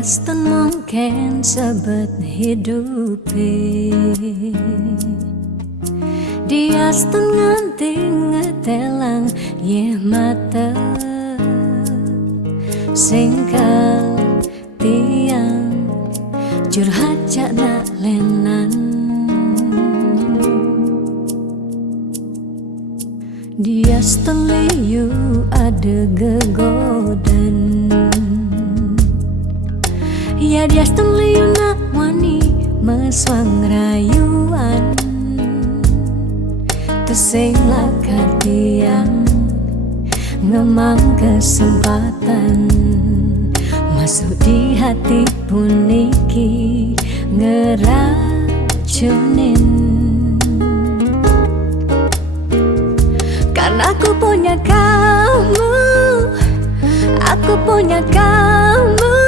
Diaston mungkin sebet hidupi, Diaston nganti ngetelang ye mata singkal tiang curhat jak nak lenan. Diaston liu ada gegodan, ya Diaston liu nak wani meswang rayuan, tesing lakar tiang ngemang kesempatan masuk di hati puniki ngeracunin. Karena aku punya kamu, aku punya kamu,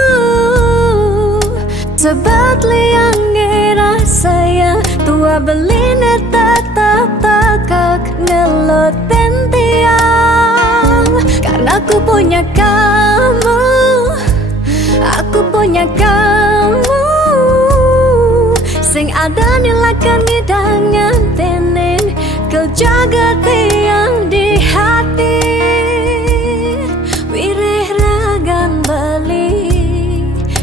sebab liang ngerasa yang tua beline tetap takak ngeloten tiang. Karena aku punya kamu, aku punya kamu, sing ada nilakan ngidangan tenen kau jaga tiang di hati. Wirih ragan beli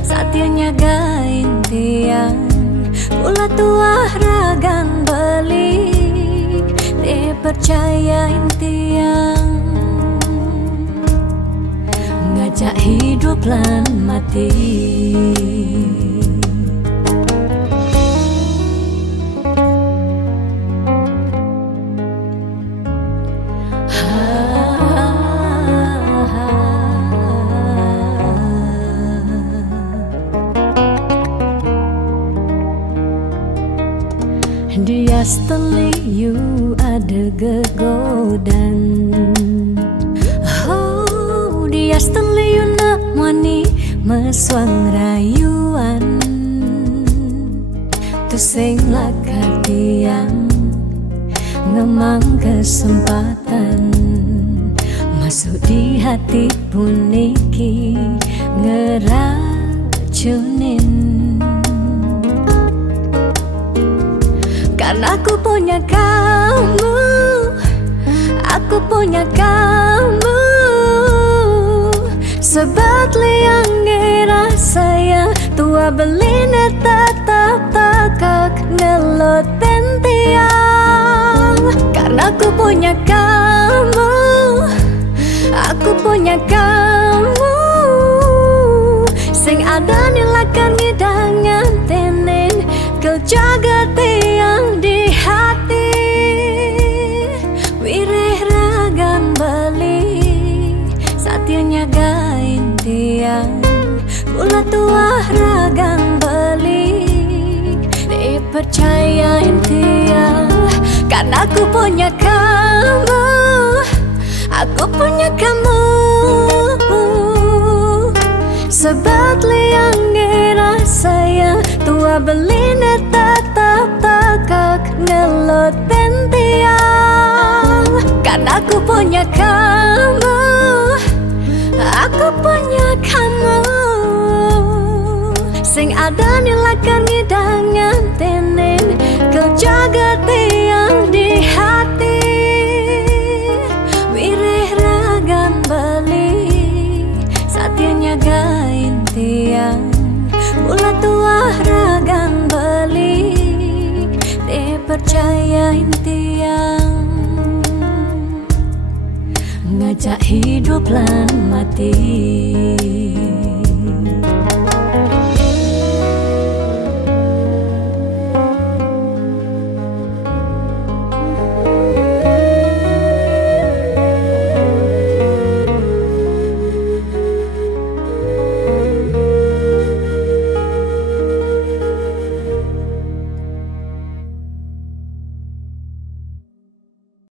satianya gain tiang, pula tua ragan beli dipercayain tiang, ngajak hidup lan mati. Diaston liu ada gegodan, oh Diaston liu nak wani meswang rayuan, tesing lakar tiang ngemang kesempatan masuk di hati puniki ngeracunin. Karena aku punya kamu, aku punya kamu, sebab liang ngerasa yang tua beline tetap takak ngeloten tiang. Karena aku punya kamu, aku punya kamu, sing ada nilakan ngidangan tenen kau jaga tiang di hati. Wirih ragan beli satianya gain tiang, pula tua ragan beli dipercayain tiang. Karena aku punya kamu, aku punya kamu, sebab liang ngerasa yang tua beline tetap takak ngeloten tiang. Karena aku punya kamu, aku punya kamu, sing ada nilakan ngidangan tenen kau jaga tiang di hati. Wirih ragan beli satianya gain tiang, pula tua ragan beli dipercayain tiang, ngajak hidup lan mati.